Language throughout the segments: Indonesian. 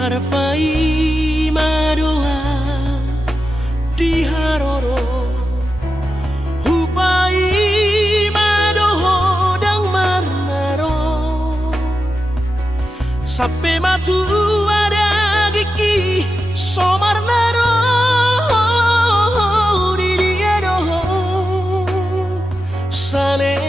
Marpai madoa di haroro hupai madoho dang marnaro sampai matu ada gigi somarnaro di dia doho sale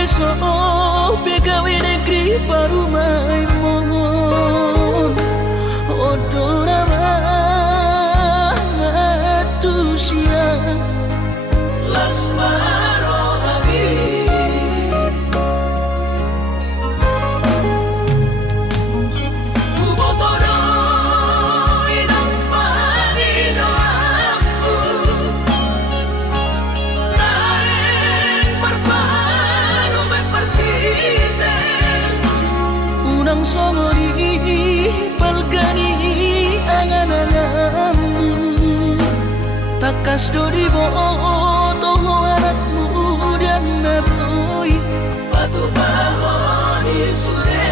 besok pegawe negeri parumai mon odora matusia lasmaro habib kubotoro inang panino aku naeng perparu mepertite unang somori palgani angan-anganmu takas dori boto anakmu dan naboy batu bahoni sude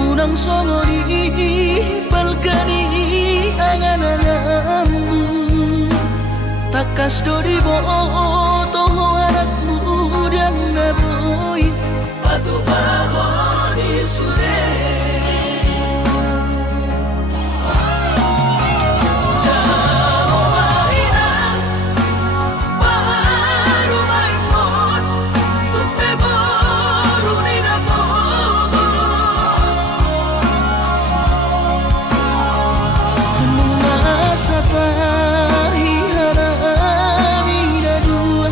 unang somori palgani angan-anganmu takas dori boto anakmu dan naboy batu bahoni sude Tahi harami dua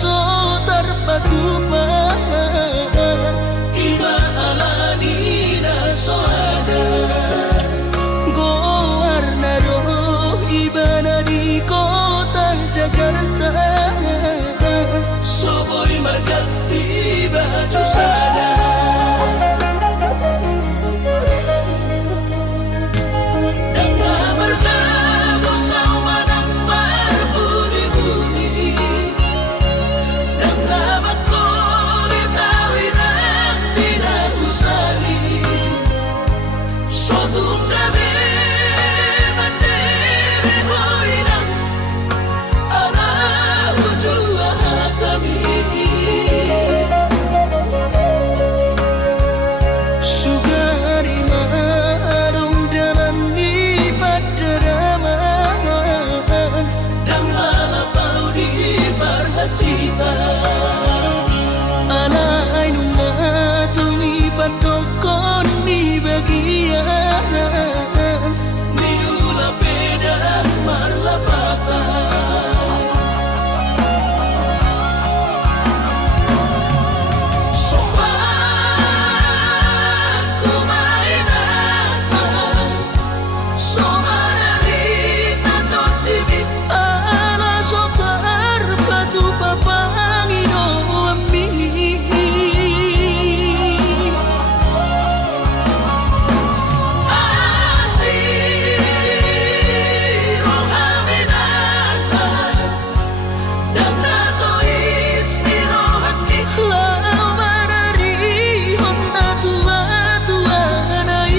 so terpatupa Iba alani na so ada Gowarna do iba na di kota Jakarta Soboy margat tiba sana cita Alay nung natungi patokon ni bagian Niula pedang marlapatan Sopan kumainan Somanari tatot dimi Ala sotar batu papangino ami Asiro haminata Dan nato istiro hati Lau marari honna tua-tua nai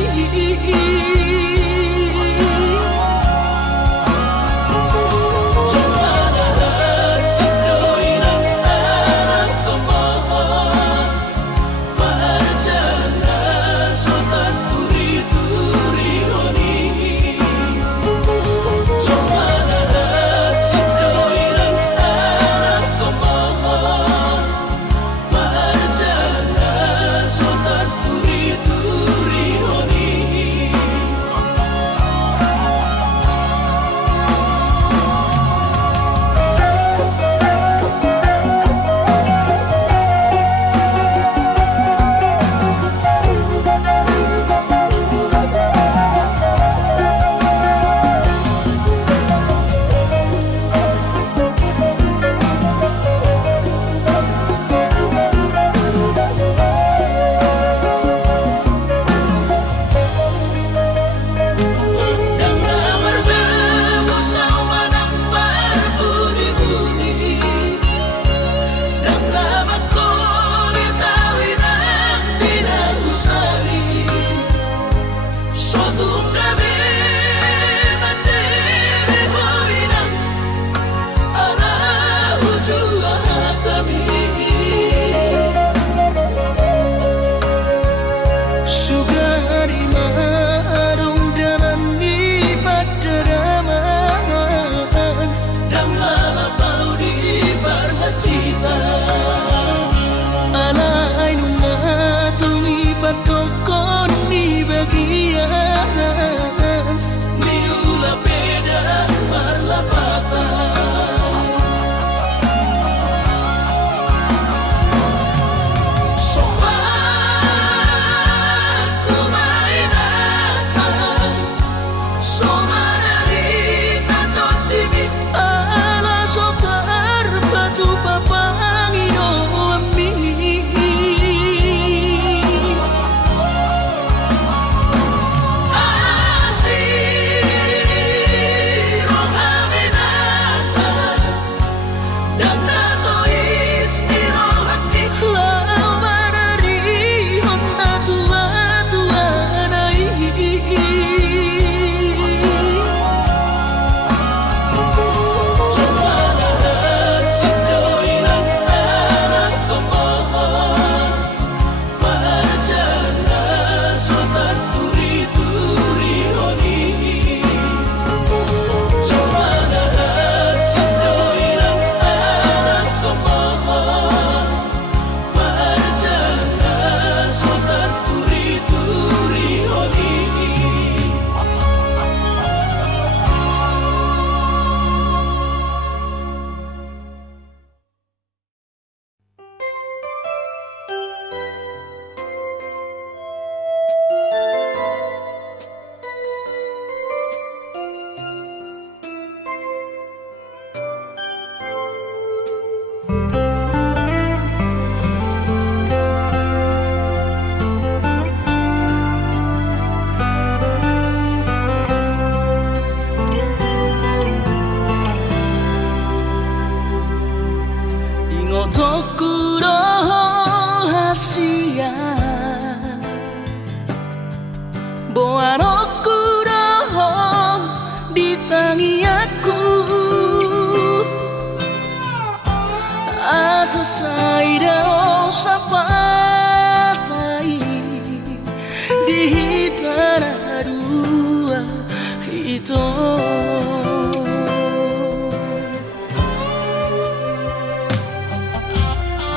itu.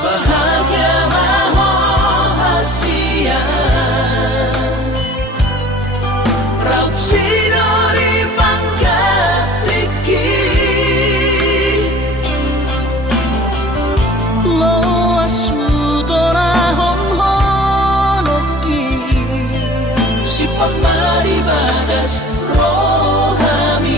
Bahagia rahasia Raup sinori pangkat iki Loas mutora hon-honoki Si pamari bagas rohami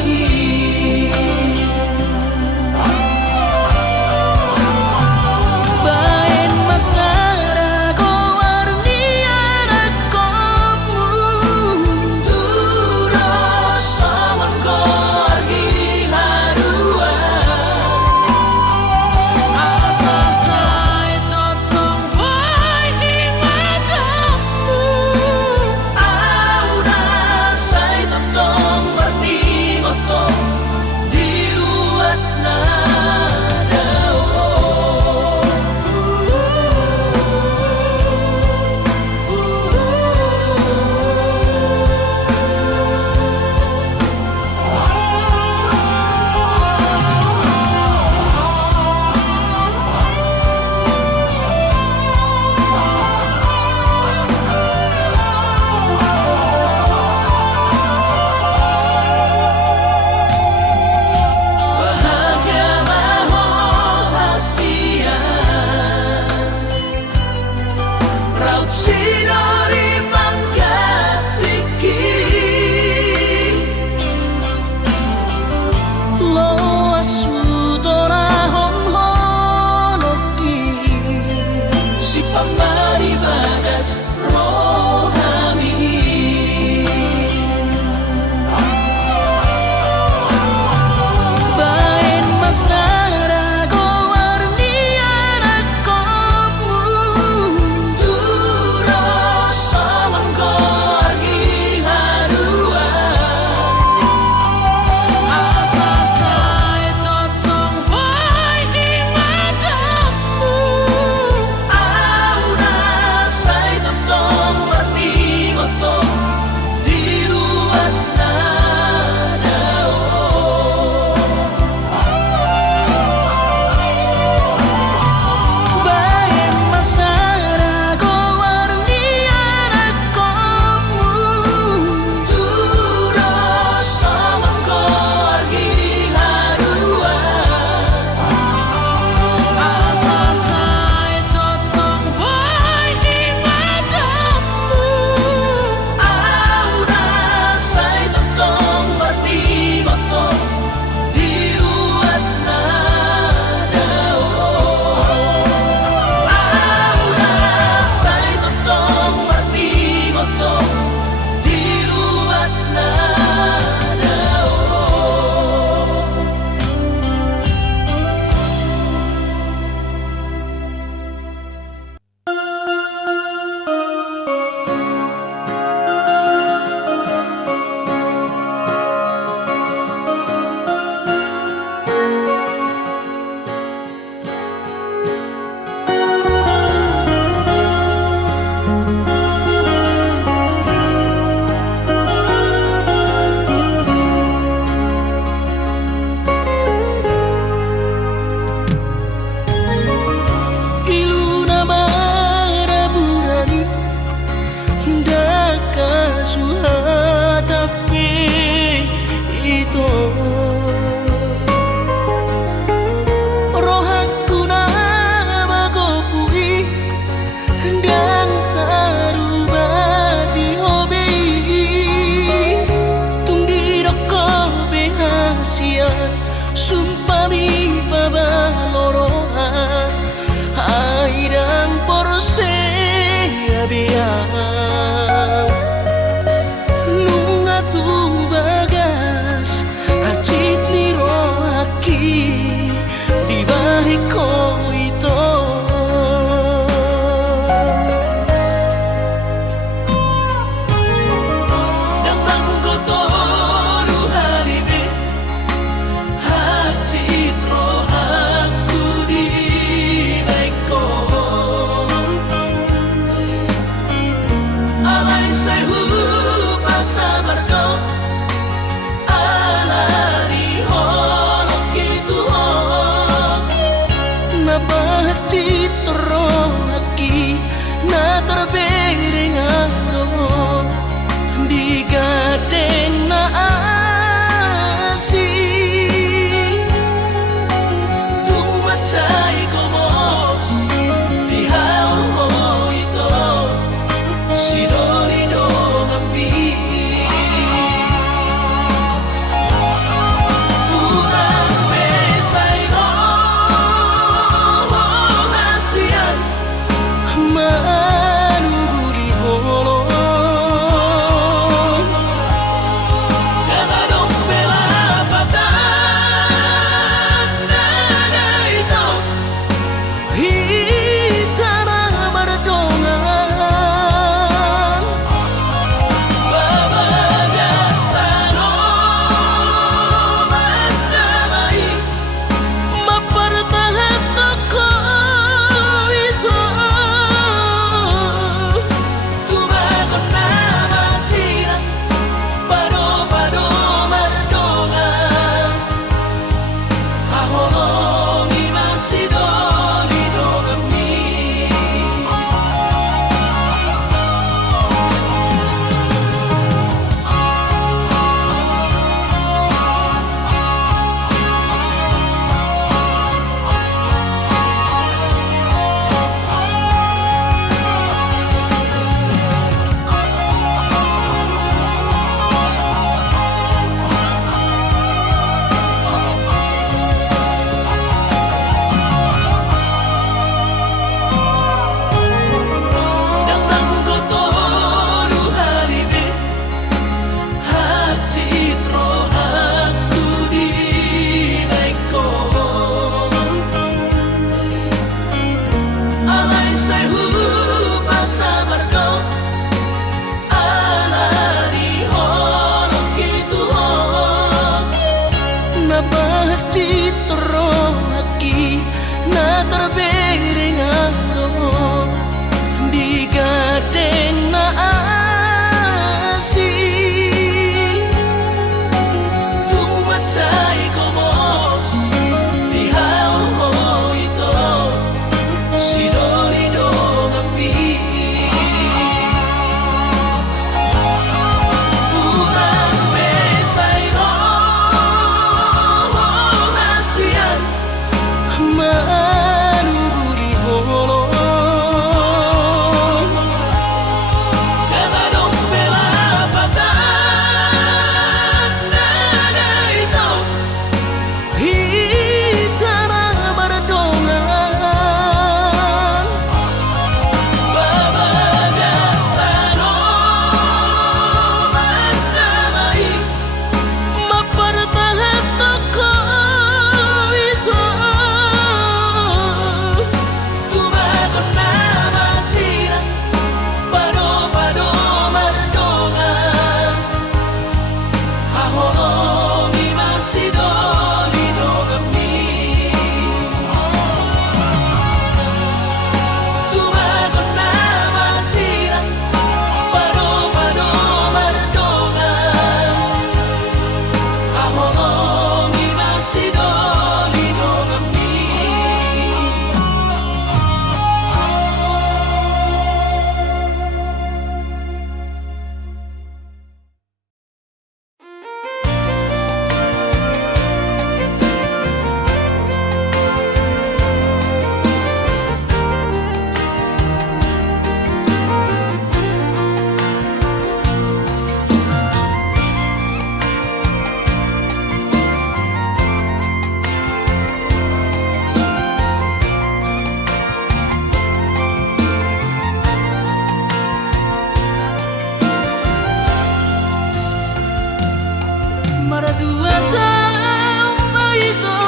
Maradua tau maito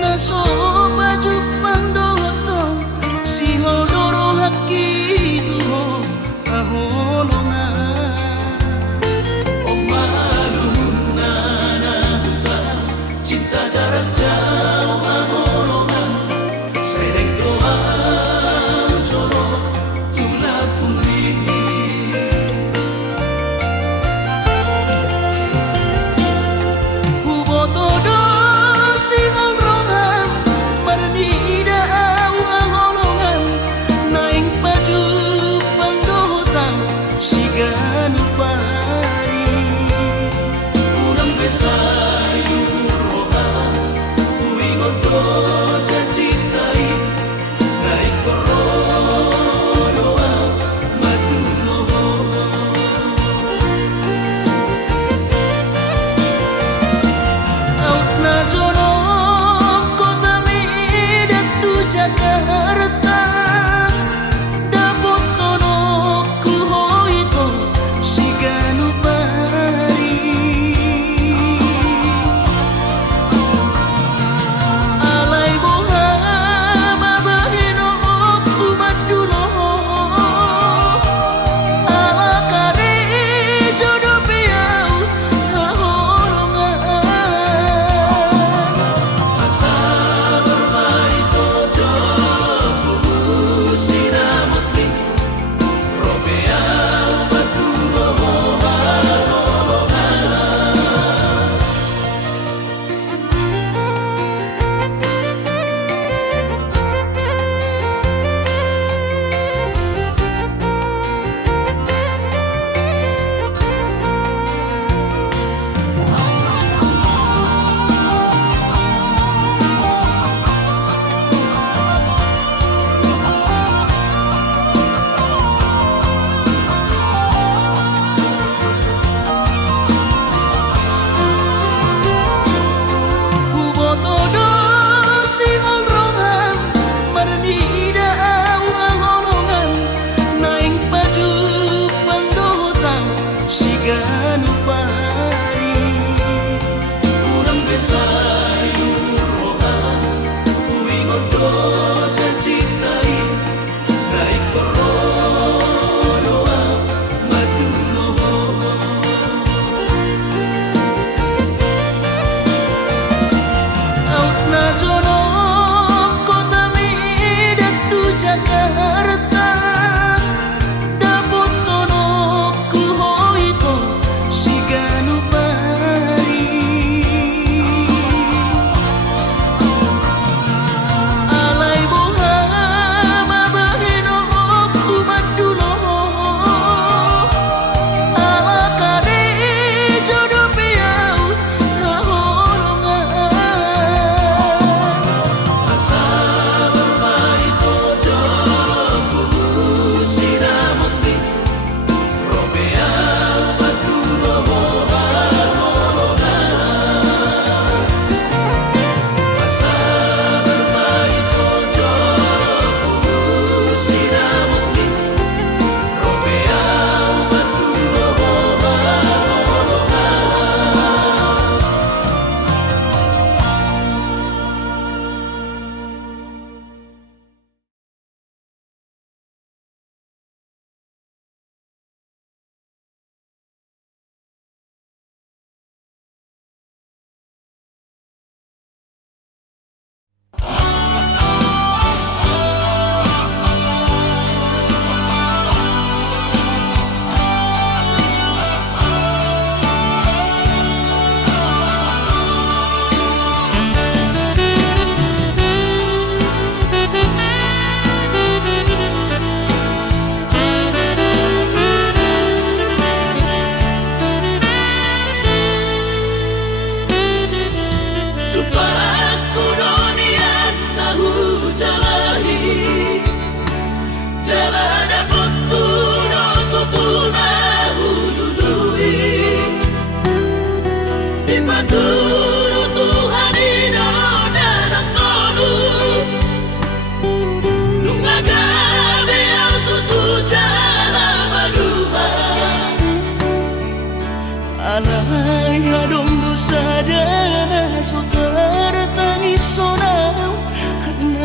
naso baju pandotong si hodoro haki tuho aholona omaluna nabuta cinta jarak jauh aholona sereng doa joro tulak puli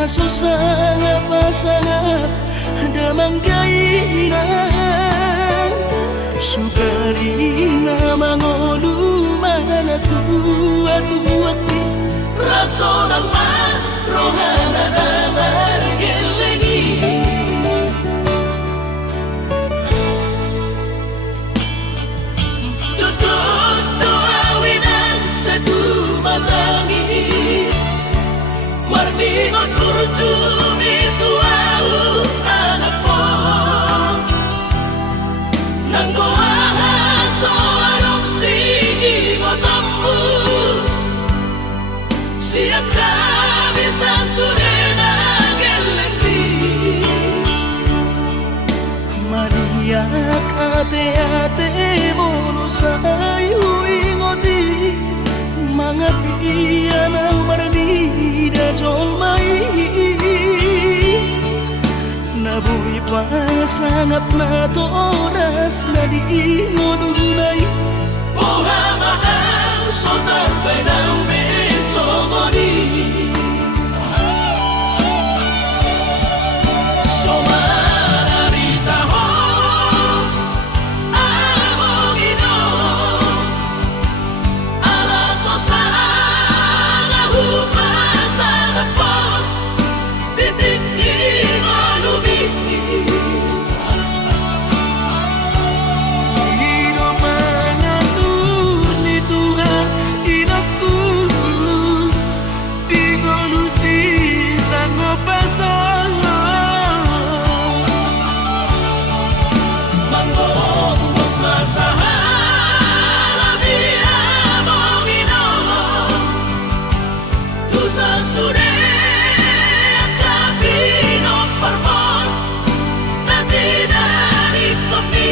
Susah pasangat damanggaina sukarina mangolu mana tua-tuati Rasonan man rohana na margelengi Tutut doawinan satu matangis Warningot kurjumi tuau anak mo Nanggoahan soanong singotammu Siap kami sasurena gelendi Mariak ate-ate mono sayu ingoti Mga piyan ang marani da jolmai Nabuhi pa sangat na toras na di ngodunay Buha mahal sotar benang besogoni Somararita ho amogino Ala sosanga hupasanga po Bitik ingolumi Panginoon mangatur ni Tuhan inakku Di ngolusi sanggup pasang Manggong masahala biya mongino Tusa sure kabino parmon Nanti dari kami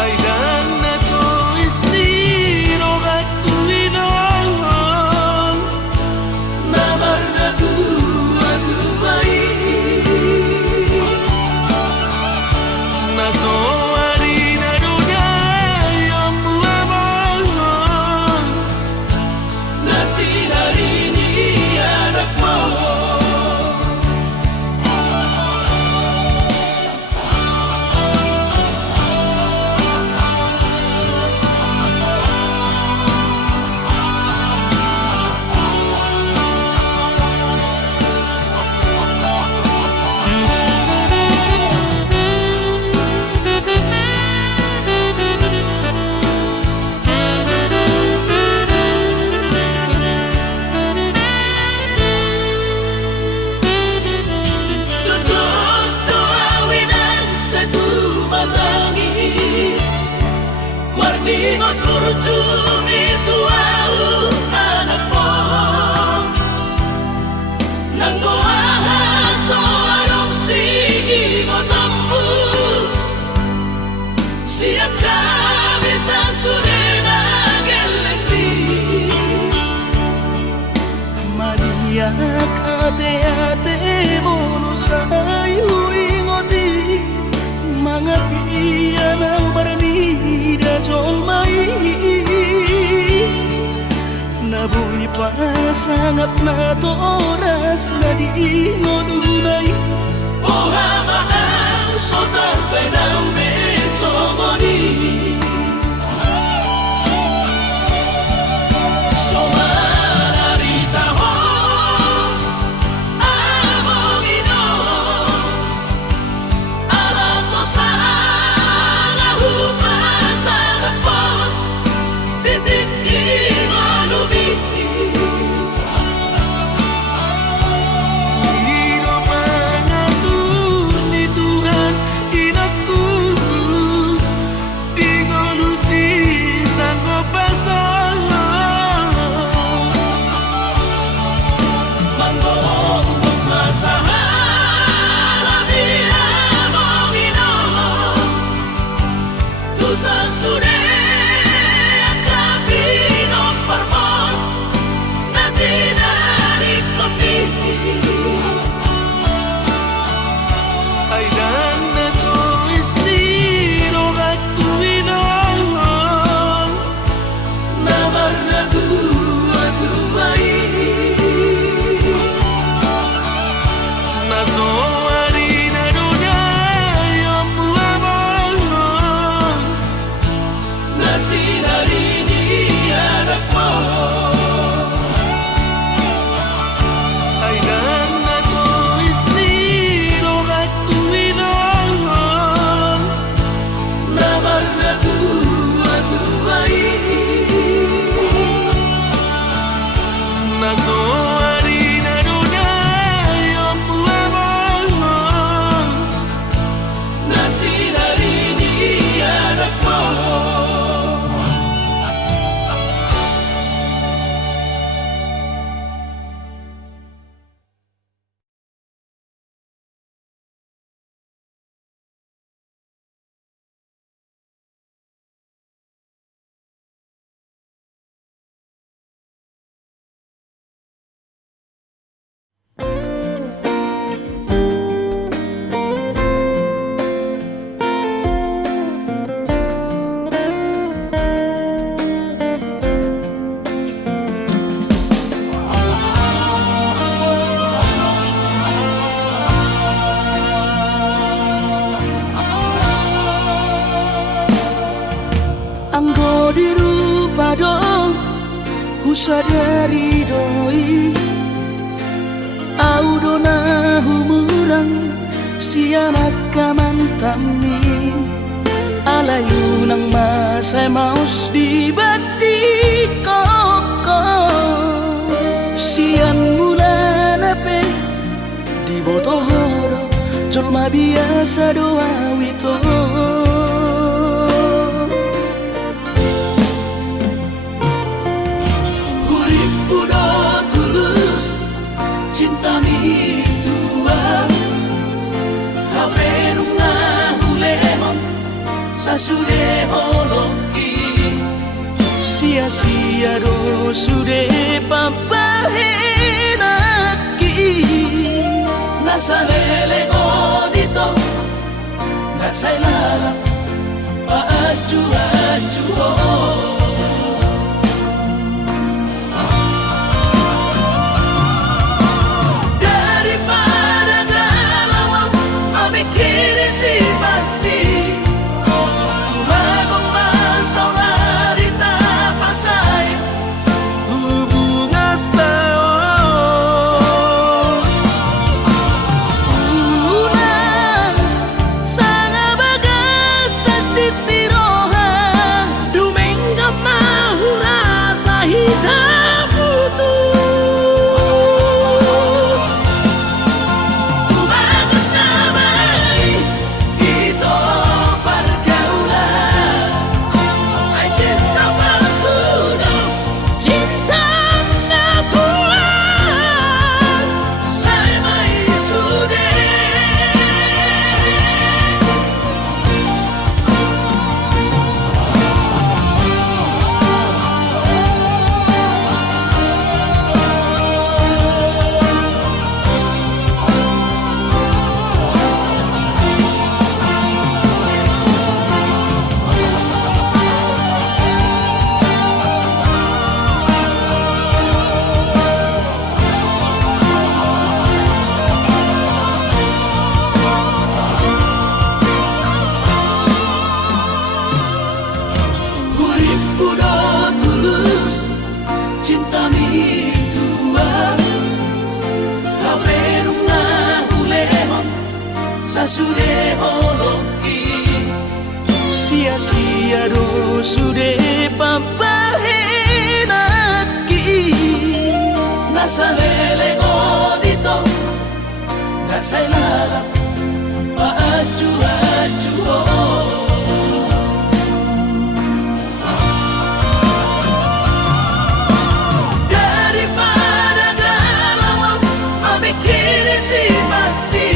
Ay dan na to istiro aku inong Namar na tua-tuai Naso harina dunia yang buamong Nasi hari ini anak mau Tutut doawinan satu matangis Warningot kurjumi tuau anak po Nanggoahan soanong singotammu Siap kami sasurena gelendi Mariak ate-ate mono sayu ingoti Mga piyan ang marani da jolmai Nabuhi pa sangat na toras na di ngodunay Buha mahal sotar benang besogoni Somararita ho amogino Ala sosanga hupasanga po Bitik ingolumi Panginoon mangatur ni Tuhan inakku Di sinari ni anak mo. Ay dan ako istiro at tuwinang Naman na tuwa-tuway nasoari na dunay ang buwabang na sinari ni anak mo. Anggo dirupa dong husadari doi audona humurang sianak kamantami alayu nang masay maus di badi koko sian mula nape di botohoro culma biasa doa wito. Udah tulus cinta mi tua hape nunga hulemon sasude holoki Sia-sia do sude papahenaki nasa lele dito nasa ilala paaju-aju simpati tumagong masaunari tapasay hubungan tao unang sanga bagas sa citiroha dumengga mahura sa hitam putus tumagat damay ito pergaulan ay cinta palsu cinta natural saya may sude Urip udah tulus cinta mi tua hape nunga hulemon sasude holoki sia-sia do sude papahenaki nasa lele dito nasa ilala paaju-aju daripada galau memikiri simpati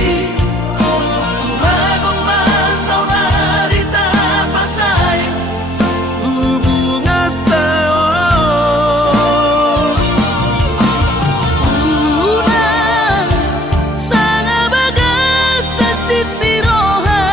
tumagong masaunari tapasay hubungan tao unang sanga bagas sa citiroha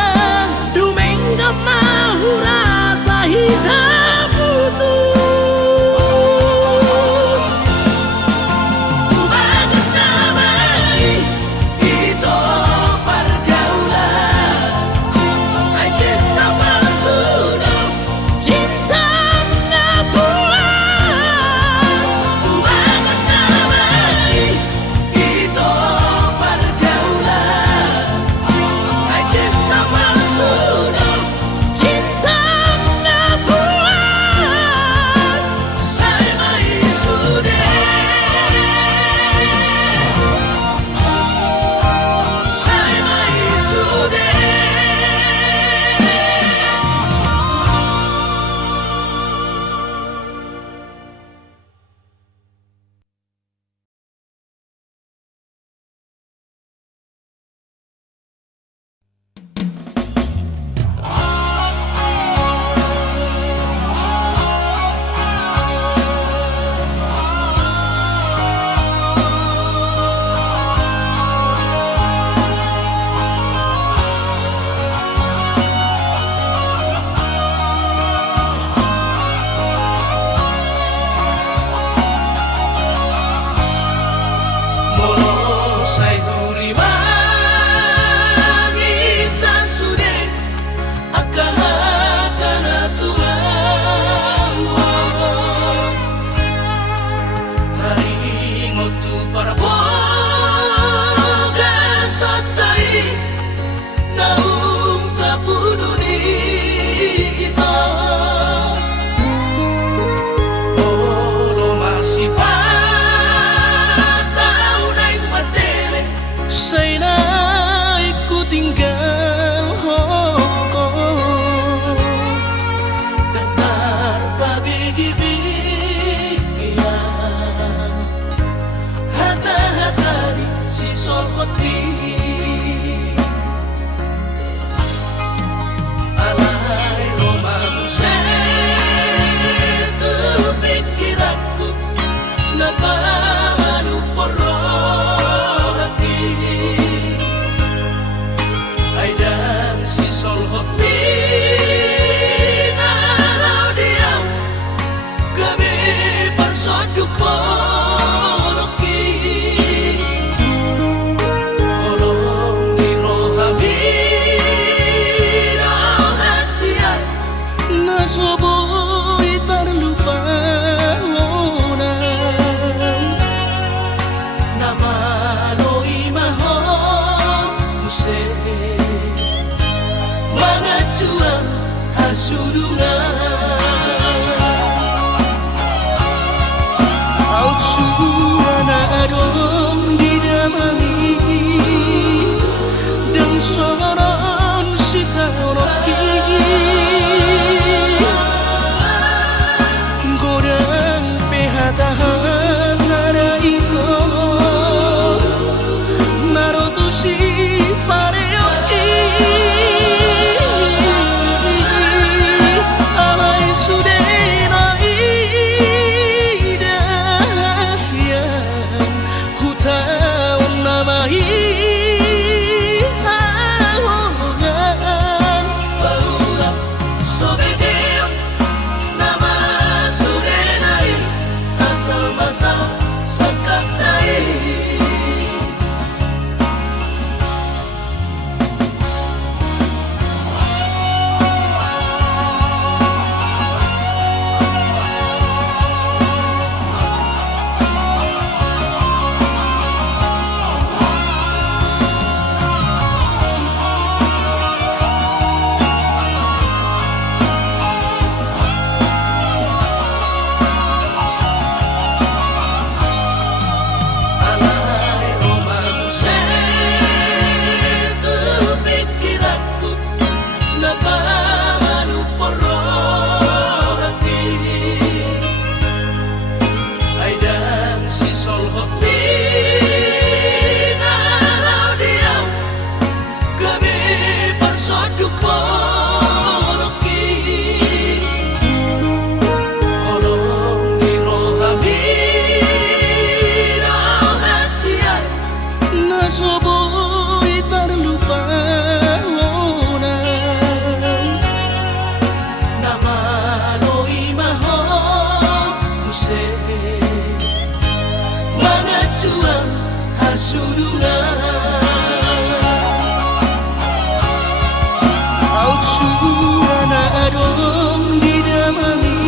surana adong didamani dan soron sitanoki godang pehata-hata itu narotusi pareoki alai sudenai dahasian hutaun namai ahogan Baulap sobedeo nama sudenai asal basal sakaptai alai romaku setu pikiranku napamanu porro hati aidan si solhot nalau diam gabi parsodu poloki holong ni rohami rahasian nasoboy terlupa nama loi maho muse mangacuan hasudungan Au surana adong didamani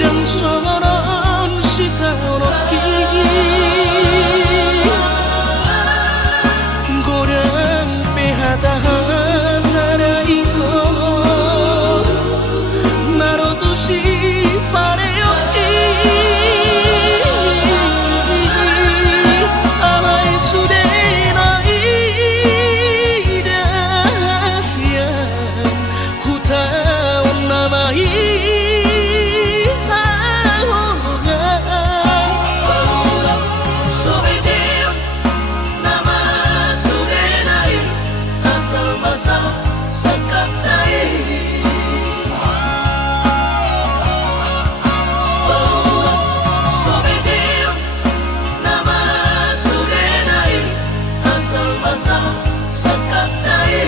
dan soron sitanoki godang pehata-hata itu narotusi pareoki alai sudenai dahasian hutaun namai ahogan Baulap sobedeo nama sudenai asal basal sakaptai Baulap sobedeo nama sudenai asal basal sakaptai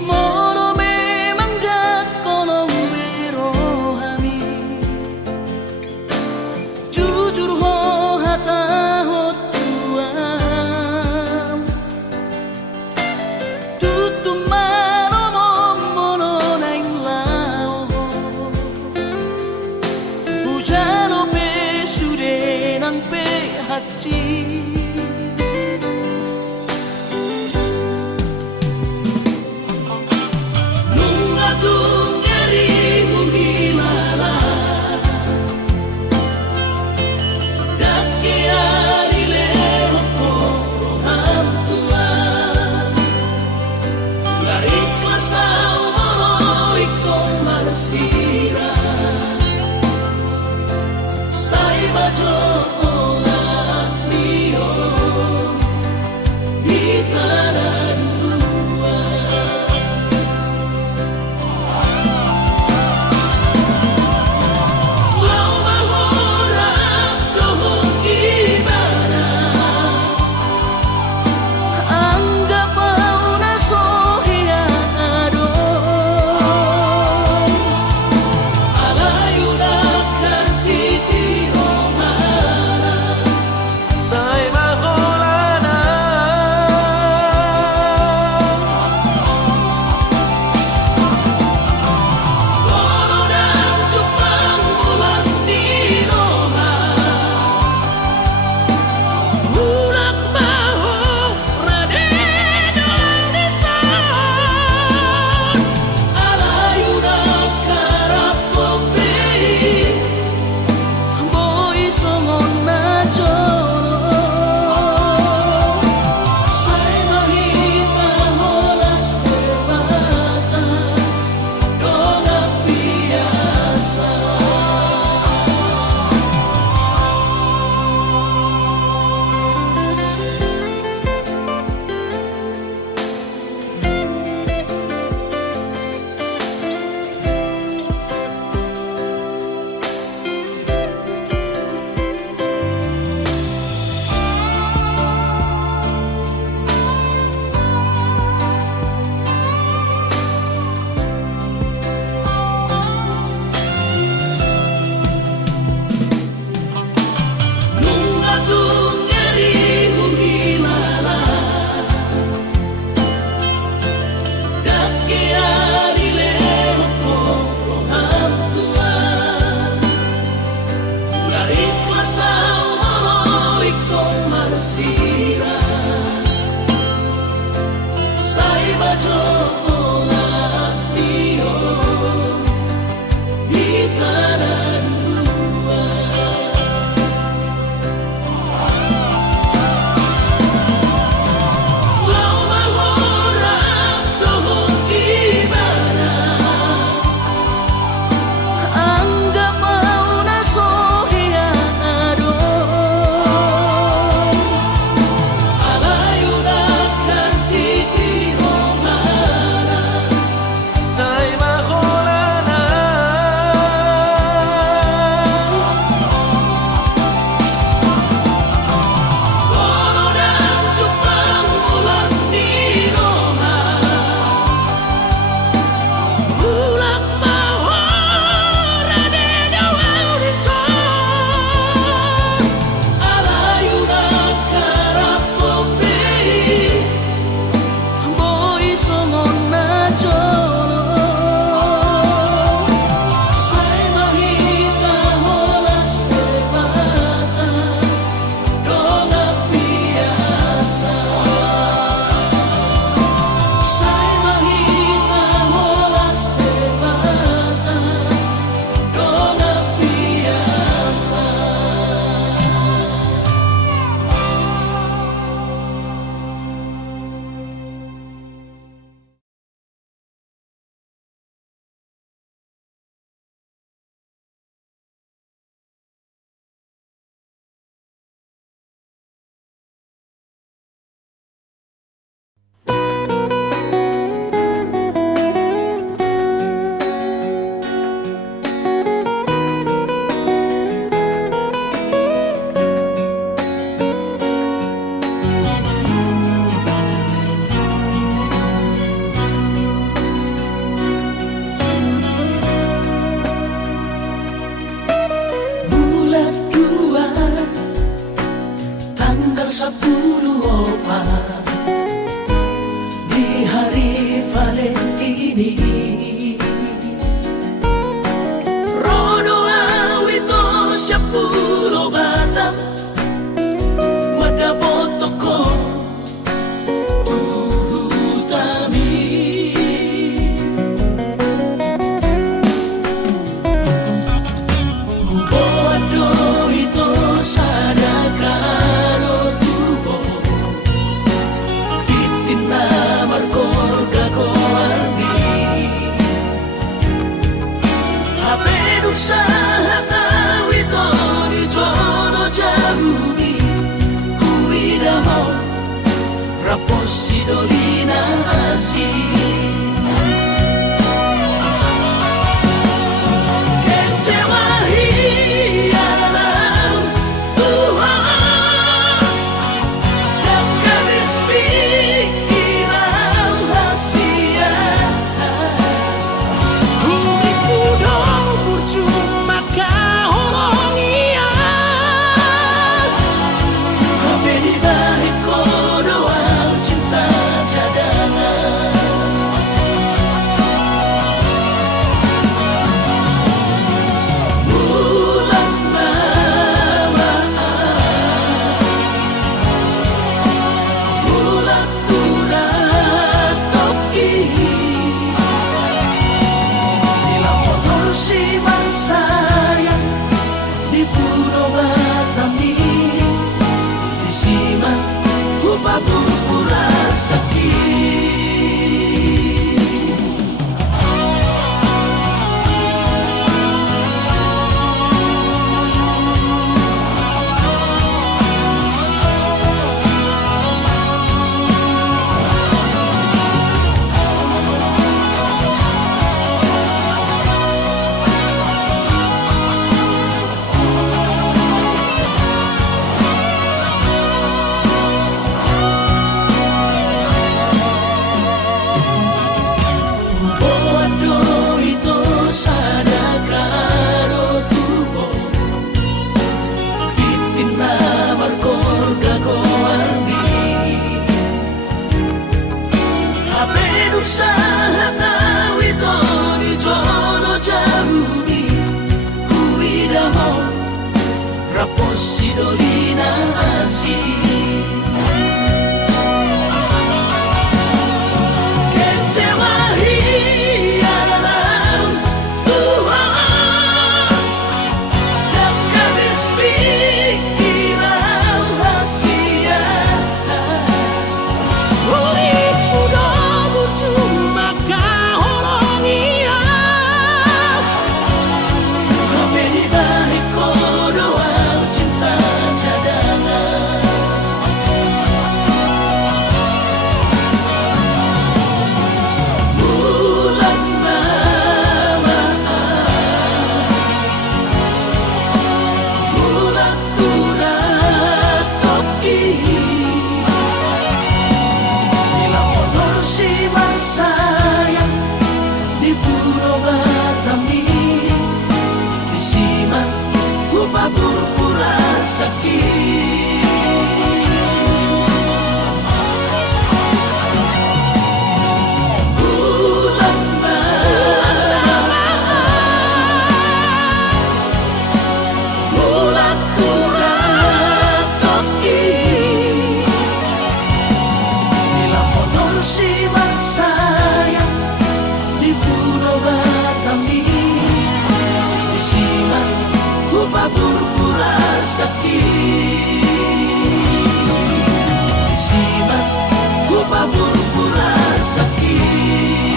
Moro memang dak kolong berohami jujur ho hata ho tuam tutu malo mono naing lao ujalo pe sudenang pe hati nunga tungeri humilala dake arile hokoro hantuan lari klasau molo iko marsira sai bajo ola mio ke-24 di hari Valentini. Rono awito 10 batang magkapotoko tuhutami. Huboado ito sana karo tubo titin na markor gagoarni hapenuk sa hatawito ni jono jabumi kuidamo rapos sidolina asi kecewa hialam Tuhan dan kabis pikiran rahasia Huri pudong percuma kahorongian Hape di balik kodoan cinta cadangan Bulan tamaan Bulan turat toki Bila motor si sayang di Pulau Batami di Sima Upa pura sakit Bodo itu sada karo tubo titin na markor gagoarni hapenuk sa hatawito ni jono jabumi kuidamo rapos sidolina asi kecewa hialam Tuhan dan kabis pikiran rahasia Huri pudong percuma kahorongian Hape di balik kodoan cinta cadangan Bulan tamaan Bulan turat toki Bila motor si sayang di Pulau Batami di Sima Upa pura sakit Bulan Bulan turat toki Bila motor si sayang di Pulau Batami di Sima Upa pura sakit di Sima Upa pura sakit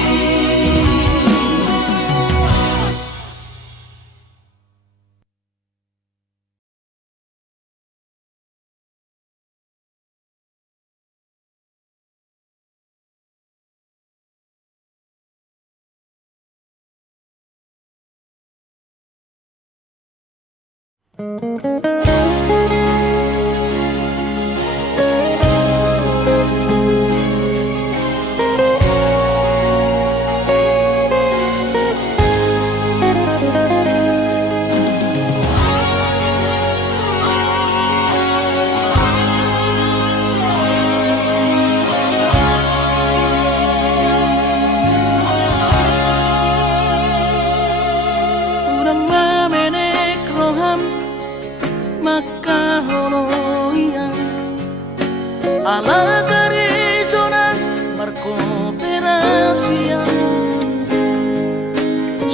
ala karejonan markooperasia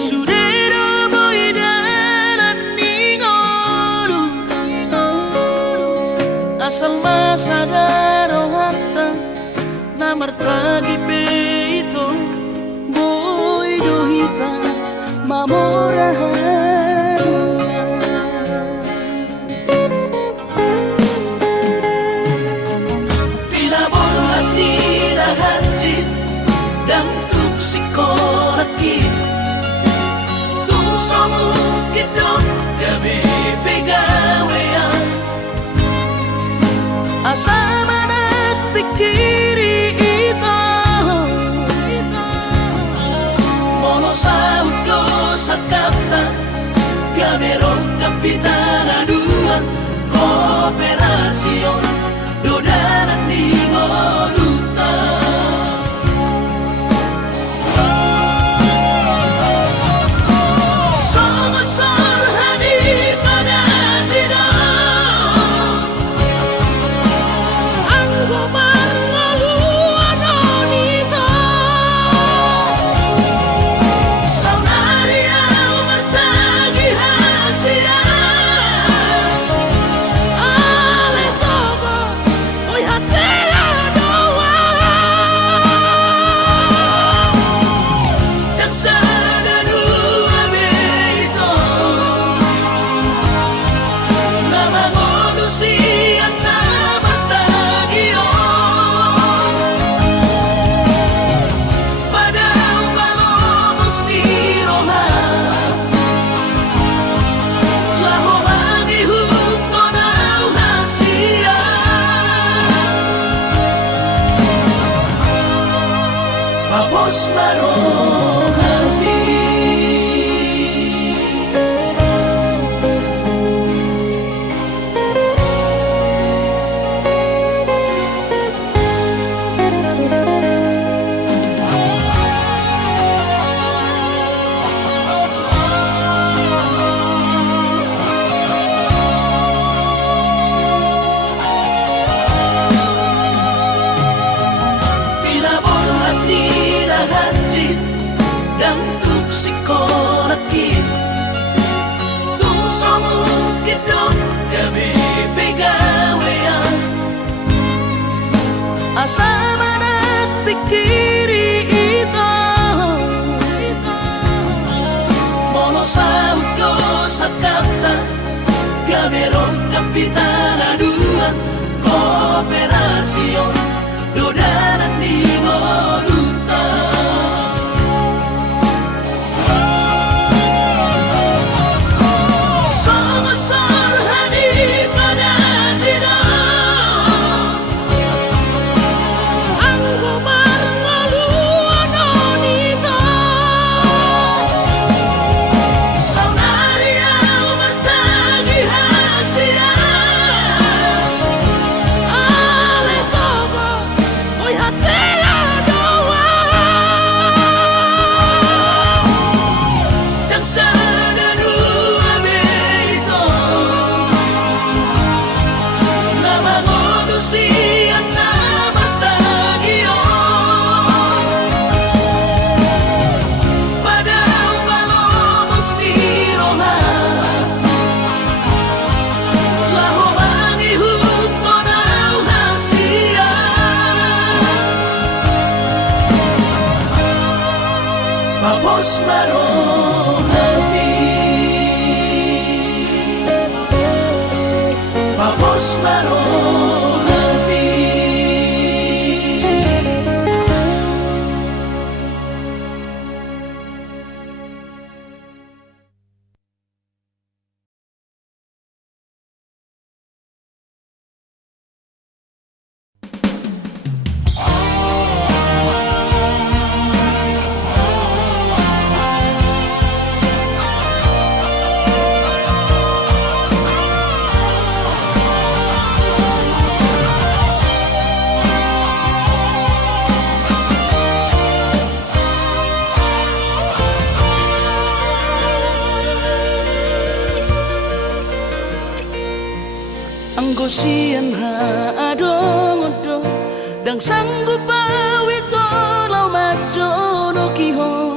sudero boidaran ningoru asal masadaro hatta namartagi peito boidohita mamorahan pinaborhat nirahanjit dan tuk sikolaki tuk somukit dong gabi pegawean asa manak pikiri ito mono saudo sakapta gaberong kapitana dua kooperasion dodanan di ngoruta songosor hani pada tidak Anggo marngaluan onito saunaria martagi hasia Ale sobo Oi hasela doa dan sadadu abito nama manusia nama tagion pada balomos ni roha laho bagi huto na hasia papos marohani pinaborhat nirahanjit dan tuk sikolaki tuk somukit dong gabi pegawean asa manak pikiri ito mono saudo sakapta gaberong kapitana dua kooperasion dodanan di ngoruta songosor hani pada tidak Anggo marngaluan onito saunaria martagi hasia Ale sobo Oi hasela doa dan sadadu abito nama manusia nama tagion pada balomos ni roha laho bagi huto na hasia papos marohani papos marohani Anggosian ha adong odong Dang sanggup bawi kalau majono kiho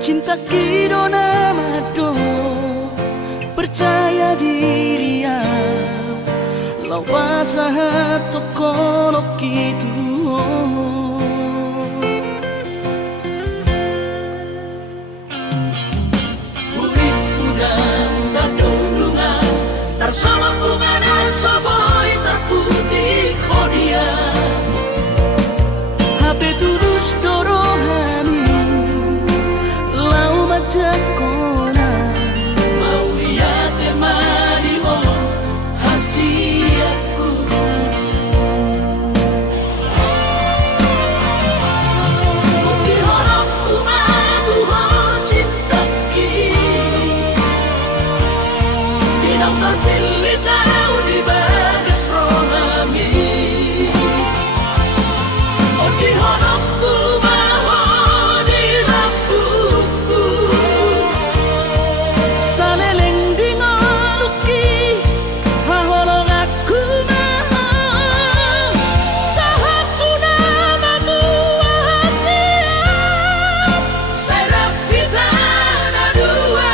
cinta kido nama do percaya diri ya lau pasah tokono kitu urip udang tadulungan tarsama bunga soboy terputih kodia HP tulus dorohani lau majakona mau lihat emanimu hasiatku bukti horokku maduho cinta ki dinang terpilih tahu di bagas rohami oh di horokku maho di lampuku saleleng di ngoluki haholong aku maho Satu nama tua hasiat serap kita ada dua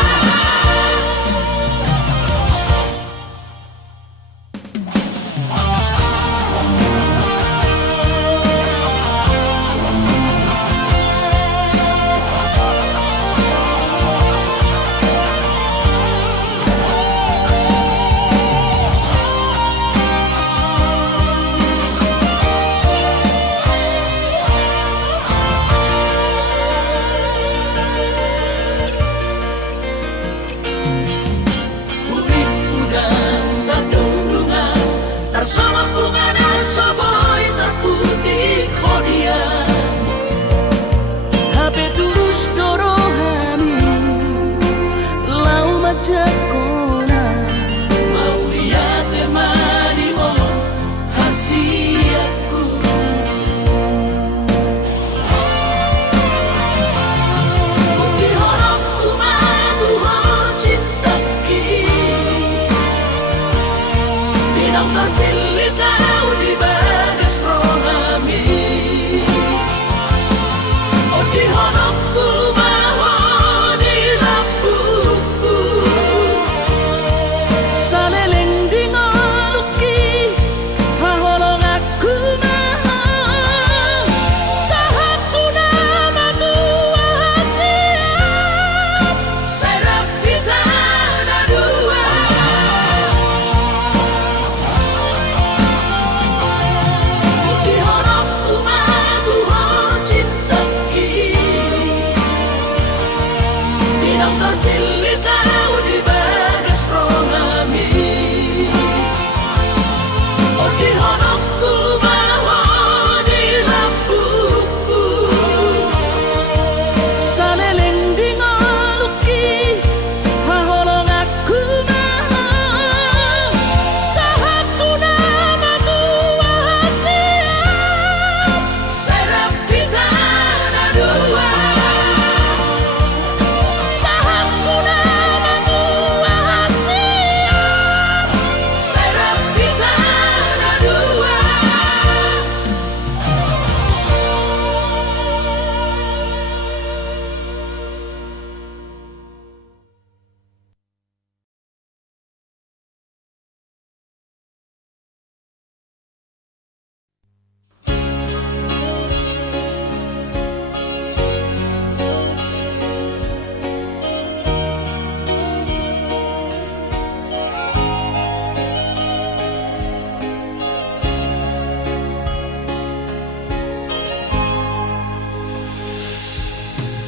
urip udang terdulungan tarsama bunga soboy terputih kodia HP terus dorohani lau majakona mau lihat emanimu hasiatku bukti horokku maduho cinta ki dinang terpilih tahu di bagas rohami oh di horokku maho di lampuku saleleng di ngoluki haholong aku maho Satu nama tua hasiat serap kita ada dua bukti horokku maduho cinta ki dinang terpilih tahu di bagas rohami oh di horokku maho di lampuku saleleng di ngoluki haholong aku maho Satu nama tua hasiat serap kita ada dua Satu nama tua hasiat serap kita ada dua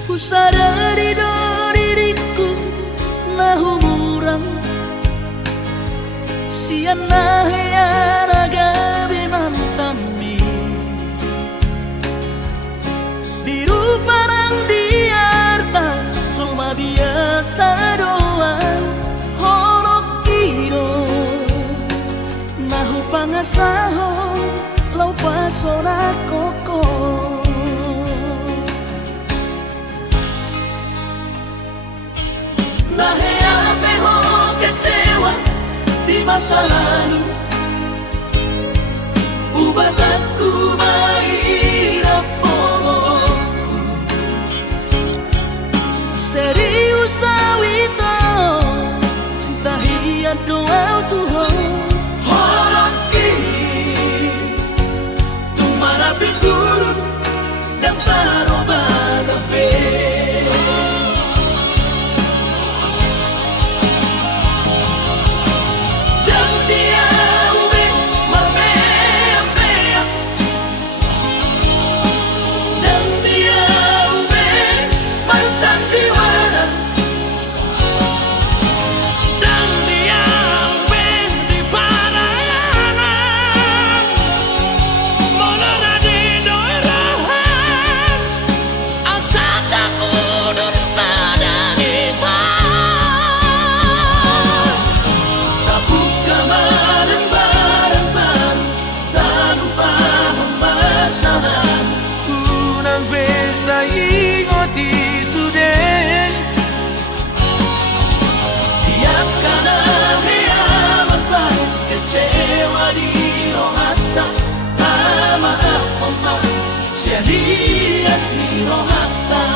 ku sadari do diriku nahu murang siana heyara gabi mantami biru parang diarta cuma biasa doang horok kiro nahu pangasaho lau pasora koko Nahea peho kecewa di masa lalu Ubatanku mahirap pomoku Serius awito cinta hian doa Tuhan Holaki Tumarapi buruk Dan taroba gabe Dan dia ube marmea-mea Dan dia ube marsandiwara dan dia di parayanan molora di doirahan asa takudun pada nita Tabuka bareng-bareng tanpa pemasangan kunang besa ingoti sudah Biarkan dia berbalik kecewa di rohata Tak maaf omak serius di rohata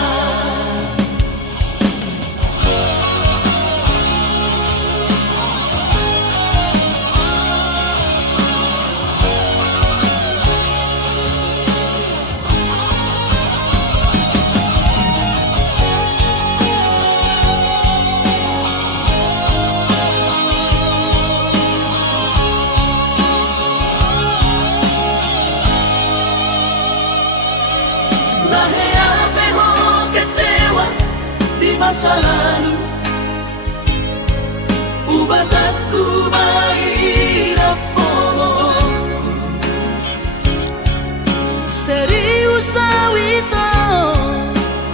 Lahir peho kecewa di masa lalu Ubatanku mahirap pomoku serius awito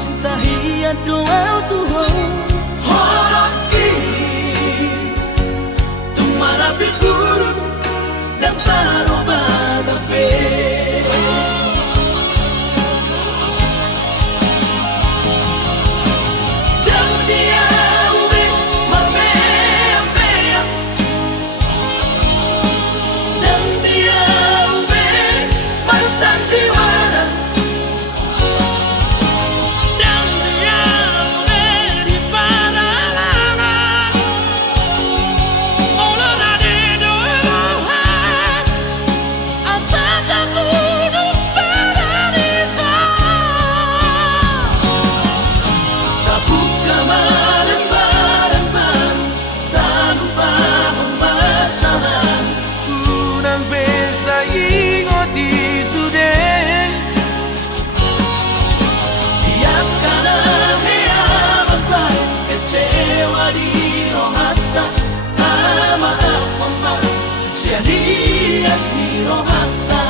cinta hian doa Tuhan Holaki Tumarapi buruk dan taroba gabe Dan dia ube marmea-mea Dan dia ube marsandiwara dan dia di parayanan molora di doirahan asa takudun pada nita Tabuka bareng-bareng tanpa pemasangan kunang besa ingoti sudah Biarkan dia berbalik kecewa di rohata Tak maaf omak serius di rohata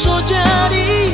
so jadi